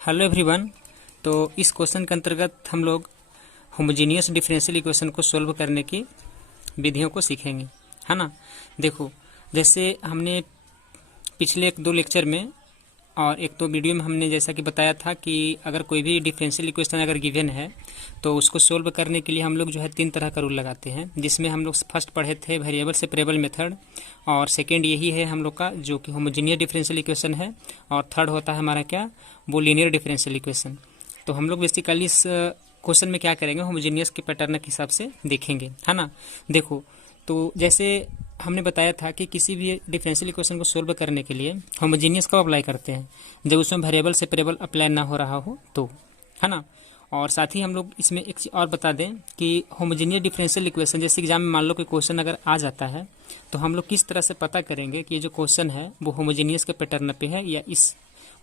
Hello everyone. तो इस question के अंतर्गत हम लोग होमोजीनियस डिफरेंशियल इक्वेशन को सोल्व करने की विधियों को सीखेंगे, है ना। देखो, जैसे हमने पिछले एक दो लेक्चर में और एक दो वीडियो में हमने जैसा कि बताया था कि अगर कोई भी डिफरेंशियल इक्वेशन अगर गिवन है तो उसको सोल्व करने के लिए हम लोग जो है 3 तरह का रूल लगाते हैं, जिसमें हम लोग फर्स्ट पढ़े थे वेरिएबल सेपरेबल मेथड, और सेकेंड यही है हम लोग का जो कि होमोजीनियस डिफरेंशियल इक्वेशन है, और थर्ड होता है हमारा क्या, वो लीनियर डिफरेंशियल इक्वेशन। तो हम लोग बेसिकली इस क्वेश्चन में क्या करेंगे, होमोजीनियस के पैटर्न के हिसाब से देखेंगे, है ना। देखो, तो जैसे हमने बताया था कि किसी भी डिफरेंशियल इक्वेशन को सोल्व करने के लिए होमोजीनियस कब अप्लाई करते हैं, जब उसमें वेरिएबल सेपरेबल अप्लाई ना हो रहा हो तो, है ना। और साथ ही हम लोग इसमें एक चीज़ और बता दें कि होमोजीनियस डिफरेंशियल इक्वेशन जैसे एग्जाम में मान लो कोई क्वेश्चन अगर आ जाता है तो हम लोग किस तरह से पता करेंगे कि ये जो क्वेश्चन है वो होमोजीनियस के पैटर्न पे है या इस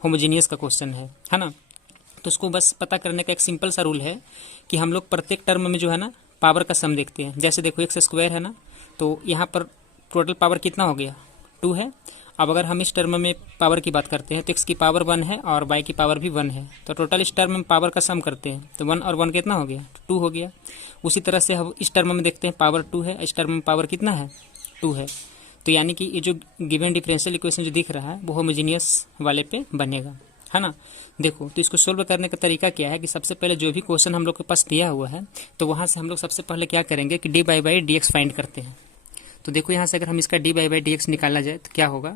होमोजीनियस का क्वेश्चन है ना। तो उसको बस पता करने का एक सिंपल सा रूल है कि हम लोग प्रत्येक टर्म में जो है ना पावर का सम देखते हैं। जैसे देखो एक्स स्क्वायर है ना, तो यहाँ पर टोटल पावर कितना हो गया, 2 है। अब अगर हम इस टर्म में पावर की बात करते हैं तो एक्स की पावर 1 है और वाई की पावर भी 1 है, तो टोटल इस टर्म में पावर का सम करते हैं तो 1 और 1 कितना हो गया, 2 हो गया। उसी तरह से हम इस टर्म में देखते हैं पावर 2 है, इस टर्म में पावर कितना है, 2 है। तो यानी कि ये जो गिवन डिफरेंशियल इक्वेशन जो दिख रहा है वो होमोजीनियस वाले पे बनेगा, है ना। देखो, तो इसको सोल्व करने का तरीका क्या है कि सबसे पहले जो भी क्वेश्चन हम लोग के पास दिया हुआ है तो वहाँ से हम लोग सबसे पहले क्या करेंगे कि D by d x find करते हैं। तो देखो यहाँ से अगर हम इसका डी बाई डी एक्स निकाला जाए तो क्या होगा,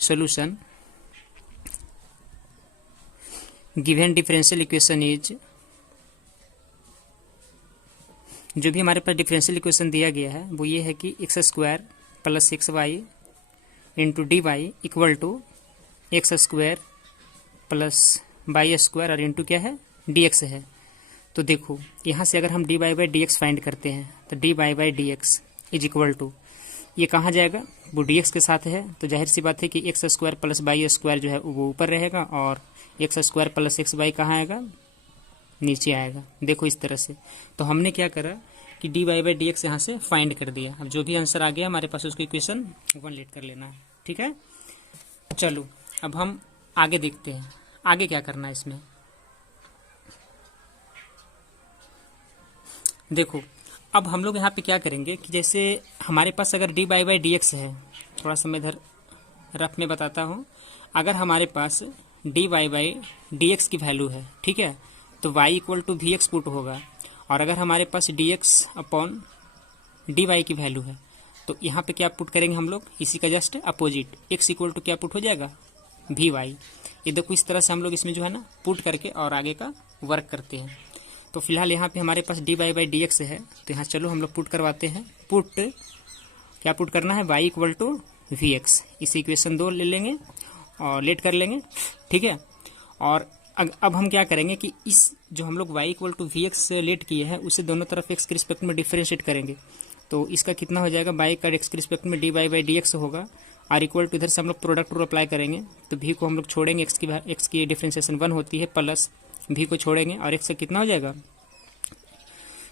solution given differential equation is, जो भी हमारे पास डिफरेंशियल इक्वेशन दिया गया है वो ये है कि x square plus x y into d y equal to x square plus y square और इंटू क्या है, डी एक्स है। तो देखो यहाँ से अगर हम d by d x find करते हैं तो d by d x is equal to, ये कहाँ जाएगा, वो डी एक्स के साथ है, तो जाहिर सी बात है कि x square plus y square जो है वो ऊपर रहेगा और x square plus x y कहाँ आएगा, नीचे आएगा। देखो इस तरह से। तो हमने क्या करा कि डी बाई डी एक्स यहाँ से फाइंड कर दिया। अब जो भी आंसर आ गया हमारे पास उसको इक्वेशन 1 लेट कर लेना है, ठीक है। चलो अब हम आगे देखते हैं आगे क्या करना है इसमें। देखो, अब हम लोग यहाँ पे क्या करेंगे कि जैसे हमारे पास अगर डी बाई डी एक्स है, थोड़ा सा मैं इधर रफ में बताता हूँ। अगर हमारे पास डी बाई डी एक्स की वैल्यू है, ठीक है, तो y equal to v x put होगा। और अगर हमारे पास d x upon d y की वैल्यू है तो यहाँ पे क्या पुट करेंगे हम लोग, इसी का just opposite, x equal to क्या पुट हो जाएगा, वी वाई। ये देखो इस तरह से हम लोग इसमें जो है ना पुट करके और आगे का वर्क करते हैं। तो फिलहाल यहाँ पे हमारे पास डी बाई डी एक्स है, तो यहाँ चलो हम लोग पुट करवाते हैं। पुट क्या पुट करना है, y equal to v x, इस इक्वेशन 2 ले लेंगे और लेट कर लेंगे, ठीक है। और अब हम क्या करेंगे कि इस जो हम लोग y equal to v x let किए हैं उसे दोनों तरफ एक्स के रिस्पेक्ट में डिफरेंशिएट करेंगे। तो इसका कितना हो जाएगा, बाई का एक्स के रिस्पेक्ट में डी बाई डी एक्स होगा, आर इक्वल टू इधर से हम लोग प्रोडक्ट रूल अप्लाई करेंगे तो भी को हम लोग छोड़ेंगे, एक्स की डिफरेंशिएशन 1 होती है, प्लस भी को छोड़ेंगे और एक्स का कितना हो जाएगा,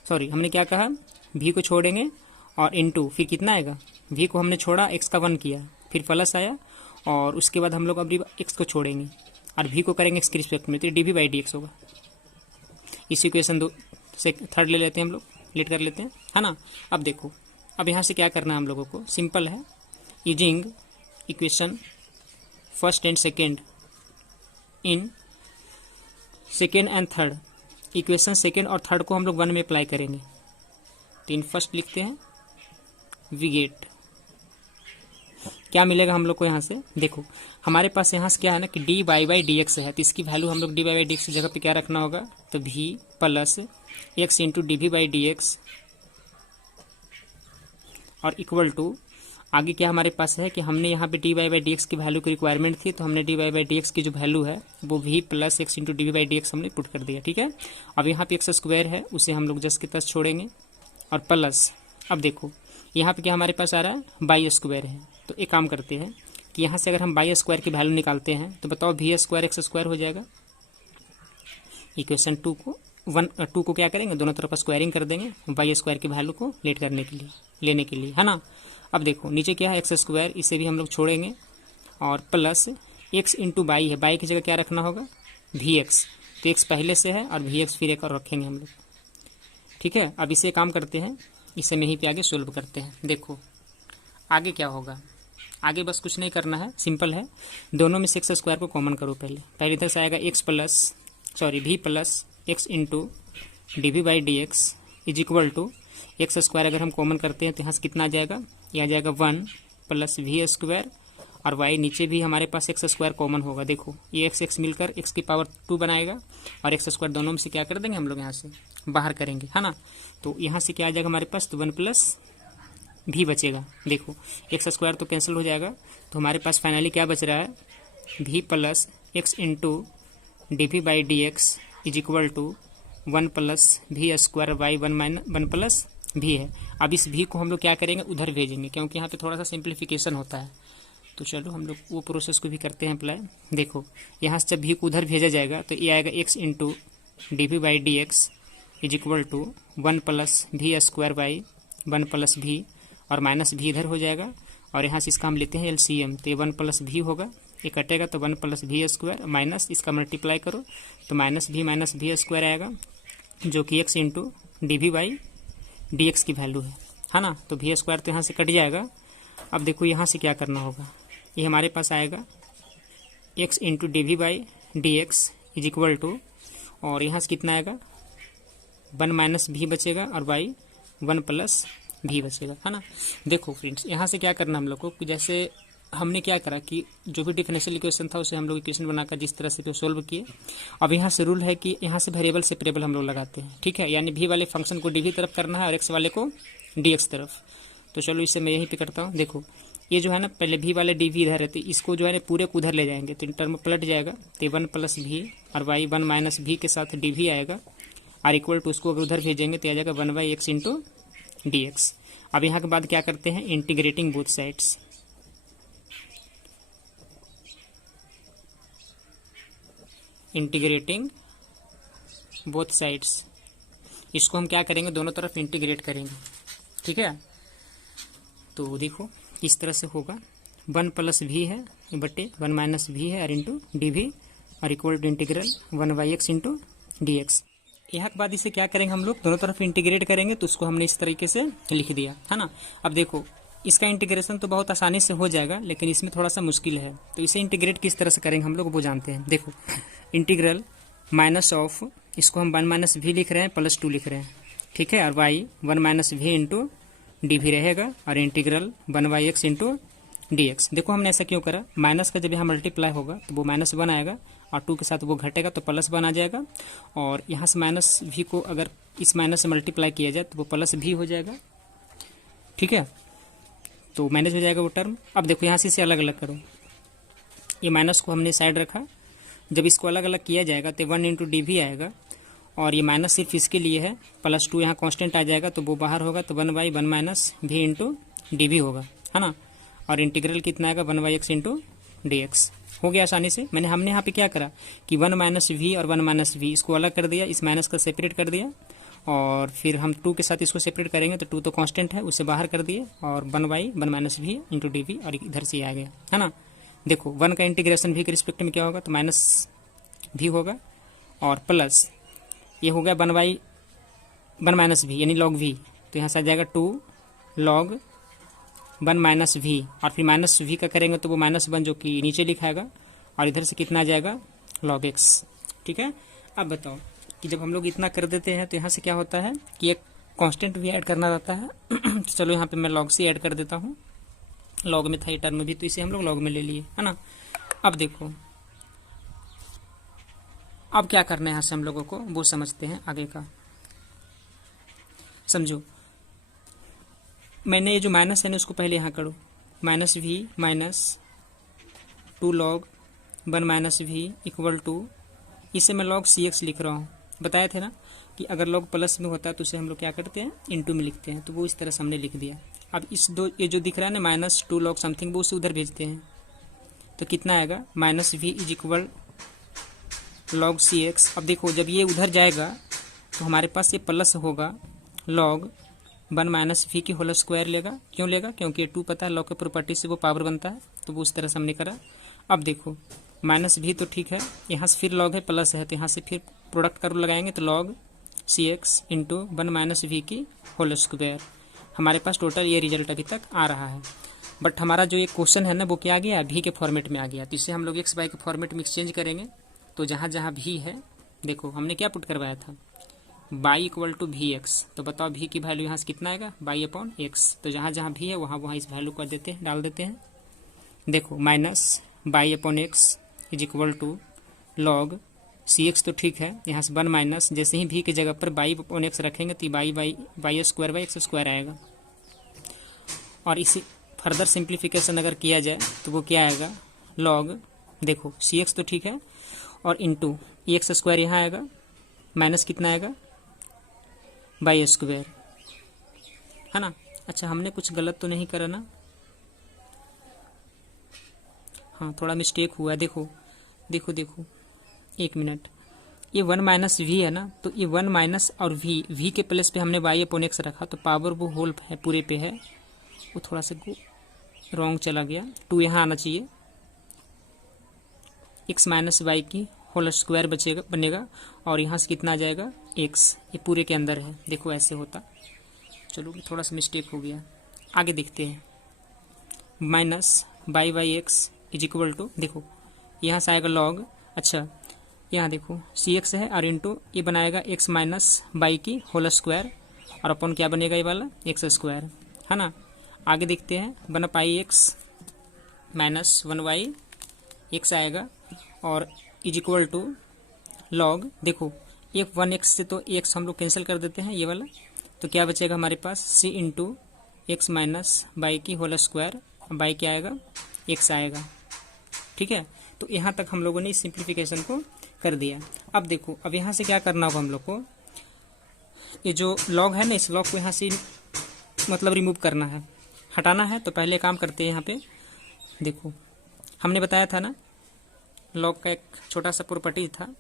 सॉरी हमने क्या कहा, भी को छोड़ेंगे और इनटू फिर कितना आएगा, भी को हमने छोड़ा एक्स का 1 किया फिर प्लस आया, और उसके बाद हम लोग अब एक्स को छोड़ेंगे और भी को करेंगे एक्स के रिस्पेक्ट में, तो d v by d x होगा। इस इक्वेशन 2 से थर्ड ले लेते हैं हम लोग, लेट कर लेते हैं, है ना। अब देखो, अब यहाँ से क्या करना है हम लोगों को, सिंपल है, using equation first and second in second and third, equation second और थर्ड को हम लोग 1 में अप्लाई करेंगे। तो इन फर्स्ट लिखते हैं, वी गेट, क्या मिलेगा हम लोग को यहाँ से, देखो हमारे पास यहाँ से क्या है ना कि डी बाई डी एक्स है, तो इसकी वैल्यू हम लोग डी बाई डी एक्स की जगह पे क्या रखना होगा, तो भी plus x into d v by d x और इक्वल टू, आगे क्या हमारे पास है कि हमने यहाँ पे डी बाई डी एक्स की वैल्यू की रिक्वायरमेंट थी, तो हमने डी बाई डी एक्स की जो वैल्यू है वो भी plus x into D by d x हमने पुट कर दिया, ठीक है। अब यहाँ पे एक्स स्क्वायर है उसे हम लोग जस्ट के तस छोड़ेंगे और प्लस, अब देखो यहाँ पे क्या हमारे पास आ रहा है, बाई स्क्वायर है। तो एक काम करते हैं कि यहाँ से अगर हम बाई स्क्वायर की वैल्यू निकालते हैं तो बताओ वी स्क्वायर एक्स स्क्वायर हो जाएगा। इक्वेशन 2 को क्या करेंगे, दोनों तरफ स्क्वायरिंग कर देंगे बाई स्क्वायर की वैल्यू को लेट करने के लिए, लेने के लिए, है ना। अब देखो नीचे क्या है, एक्स स्क्वायर, इसे भी हम लोग छोड़ेंगे और प्लस एक्स इंटू बाई है, बाई की जगह क्या रखना होगा, वी एक्स, तो एक्स पहले से है और वी एक्स फिर एक और रखेंगे हम लोग। ठीक है, अब इसे काम करते हैं, इसे मैं यहीं पे आगे सोल्व करते हैं। देखो आगे क्या होगा, आगे बस कुछ नहीं करना है, सिंपल है। दोनों में से एक्स स्क्वायर को कॉमन करो। पहले इधर से आएगा v plus x into d v by d x is equal to x square अगर हम कॉमन करते हैं तो यहाँ से कितना आ जाएगा, ये आ जाएगा 1 प्लस वी स्क्वायर और वाई नीचे भी हमारे पास एक्स स्क्वायर कॉमन होगा। देखो ये एक्स मिलकर एक्स की पावर 2 बनाएगा और एक्स स्क्वायर दोनों में से क्या कर देंगे हम लोग यहाँ से बाहर करेंगे, है ना। तो यहाँ से क्या आ जाएगा हमारे पास, तो 1 प्लस भी बचेगा। देखो एक्स स्क्वायर तो कैंसिल हो जाएगा, तो हमारे पास फाइनली क्या बच रहा है, v plus x into d v by d x is equal to 1 plus v square by 1 plus भी है। अब इस भी को हम लोग क्या करेंगे, उधर भेजेंगे, क्योंकि यहाँ पे थोड़ा सा सिंप्लीफिकेशन होता है। तो चलो हम लोग वो प्रोसेस को भी करते हैं अप्लाई। देखो यहाँ से जब भी को उधर भेजा जाएगा तो ये आएगा x into d v by d x is equal to 1 plus v square by 1 plus भी और माइनस भी इधर हो जाएगा और यहाँ से इसका हम लेते हैं LCM, तो ये 1 प्लस भी होगा, ये कटेगा तो 1 प्लस वी स्क्वायर माइनस इसका मल्टीप्लाई करो तो माइनस भी स्क्वायर आएगा, जो कि x into d v by d x की वैल्यू है ना। तो वी स्क्वायर तो यहाँ से कट जाएगा। अब देखो यहाँ से क्या करना होगा, ये हमारे पास आएगा x into d v by d x is equal to, और यहाँ से कितना आएगा 1 माइनस भी बचेगा और बाई 1 प्लस भी बचेगा, है ना। देखो फ्रेंड्स यहाँ से क्या करना हम लोग को, जैसे हमने क्या करा कि जो भी डिफरेंशियल इक्वेशन था उसे हम लोग इक्वेशन बनाकर जिस तरह से सोल्व किए। अब यहाँ से रूल है कि यहाँ से वेरिएबल सेपरेबल हम लोग लगाते हैं, ठीक है, यानी भी वाले फंक्शन को डी वी तरफ करना है और एक्स वाले को डी एक्स तरफ। तो चलो इसे मैं यहीं पे करता हूँ। देखो ये जो है ना, पहले भी वाले डी वी इधर है तो इसको जो है ना पूरे को उधर ले जाएंगे तो टर्म पलट जाएगा, तो 1 प्लस भी और वाई 1 माइनस भी के साथ डी वी आएगा और इक्वल टू उसको उधर भेजेंगे तो आ जाएगा 1 by x into d x. अब यहाँ के बाद क्या करते हैं, integrating both sides. Integrating both sides, इसको हम क्या करेंगे, दोनों तरफ इंटीग्रेट करेंगे, ठीक है। तो देखो इस तरह से होगा, 1 प्लस भी है बटे 1 माइनस भी है और इंटू डी वी और equal to integral 1 by x into d x. यहाँ के बाद इसे क्या करेंगे हम लोग, दोनों तरफ इंटीग्रेट करेंगे, तो उसको हमने इस तरीके से लिख दिया, है ना। अब देखो इसका इंटीग्रेशन तो बहुत आसानी से हो जाएगा, लेकिन इसमें थोड़ा सा मुश्किल है, तो इसे इंटीग्रेट किस तरह से करेंगे हम लोग वो जानते हैं। देखो इंटीग्रल माइनस ऑफ, इसको हम 1 माइनस भी लिख रहे हैं प्लस 2 लिख रहे हैं, ठीक है, और वाई 1 माइनस भी इंटू डी भी रहेगा और integral 1 by x into d x. देखो हमने ऐसा क्यों करा, माइनस का जब यहाँ मल्टीप्लाई होगा तो वो -1 आएगा और 2 के साथ वो घटेगा तो +1 आ जाएगा, और यहाँ से माइनस भी को अगर इस माइनस से मल्टीप्लाई किया जाए तो वो प्लस भी हो जाएगा, ठीक है, तो मैनेज हो जाएगा वो टर्म। अब देखो यहाँ से इसे अलग अलग करो, ये माइनस को हमने साइड रखा, जब इसको अलग अलग किया जाएगा तो 1 इंटू डी भी आएगा और ये माइनस सिर्फ इसके लिए है, +2 यहाँ कांस्टेंट आ जाएगा तो वो बाहर होगा तो 1 बाई 1 माइनस भी इंटू डी भी होगा, है ना, और इंटीग्रल कितना आएगा 1 by x into d x. हो गया आसानी से। हमने यहाँ पे क्या करा कि 1 माइनस वी और 1 माइनस वी इसको अलग कर दिया, इस माइनस का सेपरेट कर दिया, और फिर हम 2 के साथ इसको सेपरेट करेंगे तो 2 तो कांस्टेंट है उसे बाहर कर दिए और 1 by 1 minus v into d v और इधर से आ गया, है ना। देखो 1 का इंटीग्रेशन भी के रिस्पेक्ट में क्या होगा तो माइनस भी होगा और प्लस ये हो गया 1 बाई 1 माइनस वी यानी लॉग वी, तो यहाँ से आ जाएगा 2 लॉग 1 माइनस वी और फिर माइनस वी का करेंगे तो वो -1 जो कि नीचे लिखाएगा और इधर से कितना आ जाएगा लॉग एक्स, ठीक है। अब बताओ कि जब हम लोग इतना कर देते हैं तो यहाँ से क्या होता है कि एक कांस्टेंट भी ऐड करना रहता है तो चलो यहाँ पे मैं लॉग से ऐड कर देता हूँ, लॉग में था ये टर्म भी तो इसे हम लोग लॉग में ले लिए, है ना। अब देखो अब क्या करना है यहाँ से हम लोगों को वो समझते हैं आगे का। समझो मैंने ये जो माइनस है ना उसको पहले यहाँ करो, minus v minus 2 log 1 minus v equal to, इसे मैं लॉग सी एक्स लिख रहा हूँ। बताए थे ना कि अगर लॉग प्लस में होता है तो उसे हम लोग क्या करते हैं इनटू में लिखते हैं, तो वो इस तरह से हमने लिख दिया। अब इस दो ये जो दिख रहा है ना -2 लॉग समथिंग वो उसे उधर भेजते हैं तो कितना आएगा minus v is equal log c x. अब देखो जब ये उधर जाएगा तो हमारे पास ये प्लस होगा लॉग 1 माइनस वी की होल स्क्वायर लेगा, क्यों लेगा क्योंकि 2 पता है लॉग के प्रॉपर्टी से वो पावर बनता है, तो वो उस तरह से हमने करा। अब देखो माइनस भी तो ठीक है, यहाँ से फिर लॉग है प्लस है, तो यहाँ से फिर प्रोडक्ट का रूल लगाएंगे तो log c x into 1 minus v की होल स्क्वायर। हमारे पास टोटल ये रिजल्ट अभी तक आ रहा है। बट हमारा जो ये क्वेश्चन है ना वो क्या आ गया, भी के फॉर्मेट में आ गया, तो इसे हम लोग एक्स वाई के फॉर्मेट में एक्सचेंज करेंगे। तो जहाँ जहाँ भी है, देखो हमने क्या पुट करवाया था, बाई इक्वल टू भी एक्स, तो बताओ भी की वैल्यू यहाँ से कितना आएगा, बाई अपॉन एक्स। तो जहाँ जहाँ भी है वहाँ वहाँ इस वैल्यू को देते हैं, डाल देते हैं। देखो minus y upon x is equal to log c x, तो ठीक है, यहाँ से 1 माइनस, जैसे ही भी की जगह पर बाई अपॉन एक्स रखेंगे तो by square by x square आएगा। और इसी फर्दर सिंप्लीफिकेशन अगर किया जाए तो वो क्या आएगा, लॉग देखो सी एक्स तो ठीक है, और इंटू एक्स स्क्वायर यहाँ आएगा, माइनस कितना आएगा, बाई स्क्वायर, है ना। अच्छा हमने कुछ गलत तो नहीं करा ना, हाँ थोड़ा मिस्टेक हुआ है, देखो देखो देखो एक मिनट, ये 1 माइनस वी है ना, तो ये 1 माइनस और वी के प्लेस पे हमने वाई अपॉन एक्स रखा, तो पावर वो होल है पूरे पे है, वो थोड़ा सा रॉन्ग चला गया, 2 यहाँ आना चाहिए, एक्स माइनस वाई की होल स्क्वायर बचेगा बनेगा, और यहाँ से कितना आ जाएगा एक्स, ये पूरे के अंदर है, देखो ऐसे होता। चलो थोड़ा सा मिस्टेक हो गया, आगे देखते हैं। Minus by x is equal to, देखो यहाँ से आएगा लॉग, अच्छा यहाँ देखो सी एक्स है और इंटू ये बनाएगा एक्स माइनस बाई की होल स्क्वायर, और अपन क्या बनेगा ये वाला एक्स स्क्वायर, है ना। आगे देखते हैं, 1 पाई एक्स माइनस 1 वाई एक्स आएगा, और इज इक्वल टू लॉग, देखो एक 1 एक्स से तो एक्स हम लोग कैंसिल कर देते हैं ये वाला, तो क्या बचेगा हमारे पास सी इंटू एक्स माइनस बाई की होल स्क्वायर, बाई क्या आएगा एक्स आएगा, ठीक है। तो यहाँ तक हम लोगों ने इस सिंप्लीफिकेशन को कर दिया। अब देखो अब यहाँ से क्या करना होगा हम लोग को, ये जो लॉग है ना इस लॉग को यहाँ से मतलब रिमूव करना है, हटाना है। तो पहले काम करते हैं, यहाँ पे देखो हमने बताया था ना लॉग का एक छोटा सा प्रॉपर्टी था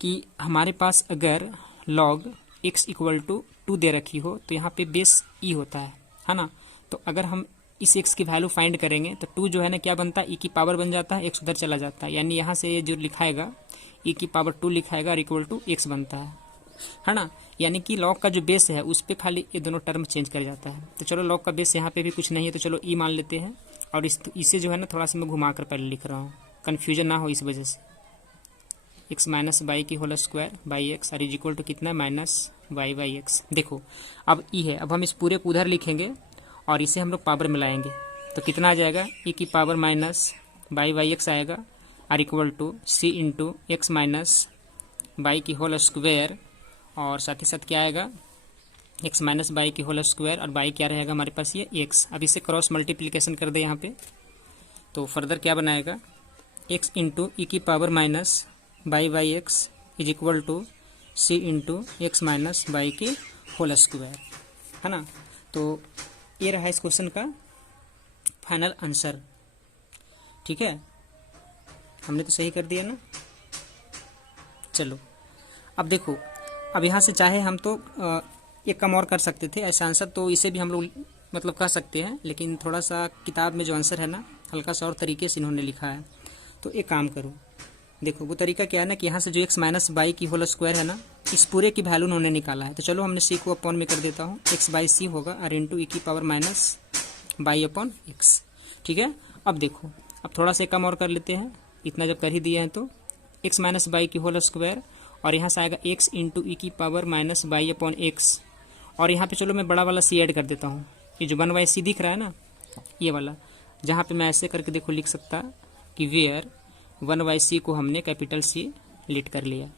कि हमारे पास अगर लॉग x इक्वल टू 2 दे रखी हो तो यहाँ पे बेस ई होता है ना। तो अगर हम इस x की वैल्यू फाइंड करेंगे तो 2 जो है ना क्या बनता है, e की पावर बन जाता है, x उधर चला जाता है, यानी यहाँ से ये जो लिखाएगा e की पावर 2 लिखाएगा और इक्वल टू x बनता है ना। यानी कि लॉग का जो बेस है उस पर खाली ये दोनों टर्म चेंज कर जाता है। तो चलो लॉग का बेस यहाँ पे भी कुछ नहीं है, तो चलो e मान लेते हैं, और इसे जो है ना थोड़ा सा मैं घुमा कर पहले लिख रहा हूँ, कन्फ्यूजन ना हो इस वजह से। एक्स माइनस बाई की होल स्क्वायर बाई एक्स और इज इक्वल टू कितना माइनस वाई बाई एक्स। देखो अब ई है, अब हम इस पूरे को उधर लिखेंगे और इसे हम लोग पावर मिलाएंगे, तो कितना आ जाएगा ई की power minus y by x आएगा और equal to c into x minus y की होल स्क्वायर, और साथ ही साथ क्या आएगा एक्स माइनस बाई की होल स्क्वायर, और बाई क्या रहेगा हमारे पास ये एक्स। अब इसे क्रॉस मल्टीप्लिकेशन कर दे यहाँ पे, तो फर्दर क्या बनाएगा एक्स इंटू ई की power minus y by x is equal to c into x minus y की होल स्क्वायर, है ना। तो ये रहा इस क्वेश्चन का फाइनल आंसर, ठीक है। हमने तो सही कर दिया ना। चलो अब देखो, अब यहाँ से चाहे हम तो एक कम और कर सकते थे ऐसा आंसर, तो इसे भी हम लोग मतलब कर सकते हैं, लेकिन थोड़ा सा किताब में जो आंसर है ना हल्का सा और तरीके से इन्होंने लिखा है। तो एक काम करो, देखो वो तरीका क्या है ना कि यहाँ से जो एक्स माइनस बाई की होल स्क्वायर है ना इस पूरे की वैल्यू उन्होंने निकाला है। तो चलो हमने सी को अपॉन में कर देता हूँ, एक्स बाई सी होगा और इंटू ई की power minus y upon x, ठीक है। अब देखो अब थोड़ा सा कम और कर लेते हैं, इतना जब कर ही दिए हैं तो एक्स माइनस बाई की होल स्क्वायर, और यहाँ से आएगा एक्स इंटू ई की power minus y upon x, और यहाँ पे चलो मैं बड़ा वाला सी ऐड कर देता हूँ, ये जो 1 बाई सी दिख रहा है ना ये वाला, जहाँ पे मैं ऐसे करके देखो लिख सकता कि वेयर 1 बाई सी को हमने कैपिटल सी लिट कर लिया,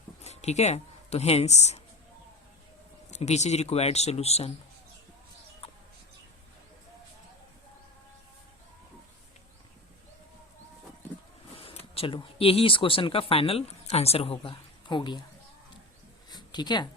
ठीक है। तो hence this is required solution. चलो यही इस क्वेश्चन का फाइनल आंसर हो गया, ठीक है।